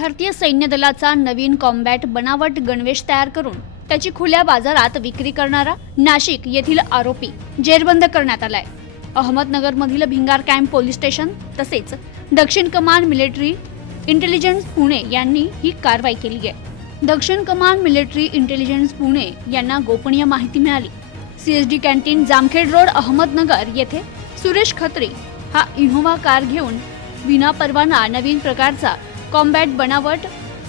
भारतीय सैन्य दलाचा नवीन कॉम्बॅट बनावट गणवेश तयार करून त्याची खुल्या बाजारात विक्री करणारा नाशिक येथील आरोपी जेरबंद करण्यात आलाय. अहमदनगरमधील भिंगार कॅम्प पोलीस स्टेशन तसेच दक्षिण कमान मिलिटरी इंटेलिजन्स पुणे यांनी ही कारवाई केली आहे. दक्षिण कमान मिलिटरी इंटेलिजन्स पुणे यांना गोपनीय माहिती मिळाली. CSD canteen Jamkhed road Ahmednagar येथे सुरेश खत्री हा इनोव्हा कार घेऊन विना परवाना नवीन प्रकारचा कॉम्बॅट बनावट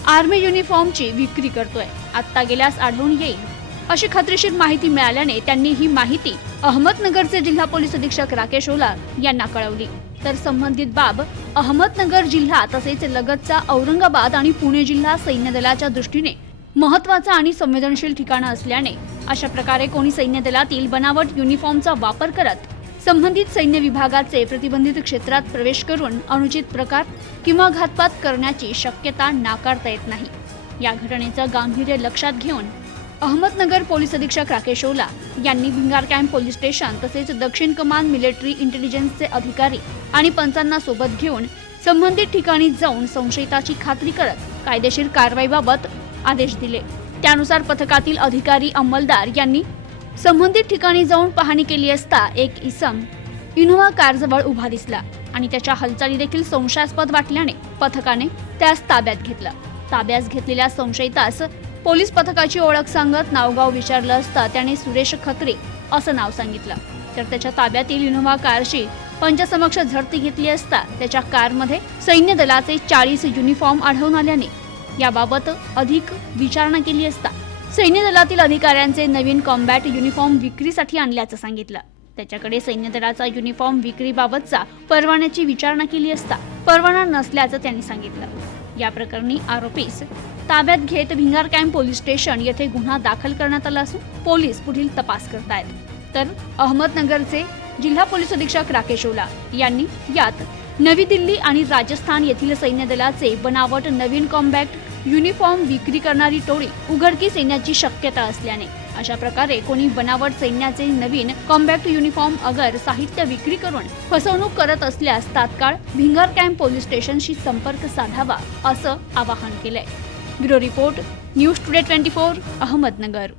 आर्मी युनिफॉर्मची विक्री करतोय. आत्ता गेल्यास आढळून येईल. अशी खात्रीशीर माहिती मिळाल्याने त्यांनी ही माहिती अहमदनगरचे जिल्हा पोलीस अधीक्षक राकेश ओलार यांना कळवली. तर संबंधित बाब अहमदनगर जिल्हा तसेच लगतचा औरंगाबाद आणि पुणे जिल्हा सैन्य दलाच्या दृष्टीने महत्त्वाचा आणि संवेदनशील ठिकाण असल्याने अशा प्रकारे कोणी सैन्य दलातील बनावट युनिफॉर्मचा वापर करत संबंधित सैन्य विभागाचे प्रतिबंधित क्षेत्रात प्रवेश करून अनुचित प्रकार किंवा घातपात करण्याची शक्यता नाकारता येत नाही. या घटनेचं गांभीर्य लक्षात घेऊन अहमदनगर पोलीस अधीक्षक राकेश ओला यांनी भिंगार कॅम्प पोलीस स्टेशन तसेच दक्षिण कमान मिलिटरी इंटेलिजन्सचे अधिकारी आणि पंचांना सोबत घेऊन संबंधित ठिकाणी जाऊन संशयिताची खात्री करत कायदेशीर कारवाईबाबत आदेश दिले. त्यानुसार पथकातील अधिकारी अंमलदार यांनी संबंधित ठिकाणी जाऊन पाहणी केली असता एक इसम इनोव्हा कारजवळ उभा दिसला आणि त्याच्या हालचाली देखील संशयास्पद वाटल्याने पथकाने त्यास ताब्यात घेतलं. ताब्यास घेतलेल्या संशयितास पोलीस पथकाची ओळख सांगत नावगाव विचारलं असता त्याने सुरेश खत्रे असं नाव सांगितलं. तर त्याच्या ताब्यातील इनोव्हा कारची पंचसमक्ष झडती घेतली असता त्याच्या कारमध्ये सैन्य दलाचे चाळीस युनिफॉर्म आढळून आल्याने याबाबत अधिक विचारणा केली असता सैन्य दलातील अधिकाऱ्यांचे नवीन कॉम्बॅट युनिफॉर्म विक्रीसाठी आणल्याचं सांगितलं. त्याच्याकडे सैन्य दलाचा युनिफॉर्म विक्रीबाबतचा परवान्याची विचारणा केली असता परवाना नसल्याचं त्यांनी सांगितलं. या प्रकरणी आरोपीस ताब्यात घेत भिंगार कॅम्प पोलीस स्टेशन येथे गुन्हा दाखल करण्यात आला असून पोलीस पुढील तपास करतायत. तर अहमदनगरचे जिल्हा पोलीस अधीक्षक राकेश ओला यांनी यात नवी दिल्ली आणि राजस्थान येथील सैन्य दलाचे बनावट नवीन कॉम्बॅक्ट युनिफॉर्म विक्री करणारी टोळी उघडकीस येण्याची शक्यता असल्याने. अशा प्रकारे कोणी बनावट सैन्याचे नवीन कॉम्बॅक्ट युनिफॉर्म अगर साहित्य विक्री करून फसवणूक करत असल्यास तात्काळ भिंगर कॅम्प पोलीस स्टेशनशी संपर्क साधावा असं आवाहन केलंय. Bureau report news today twenty four Ahmednagar.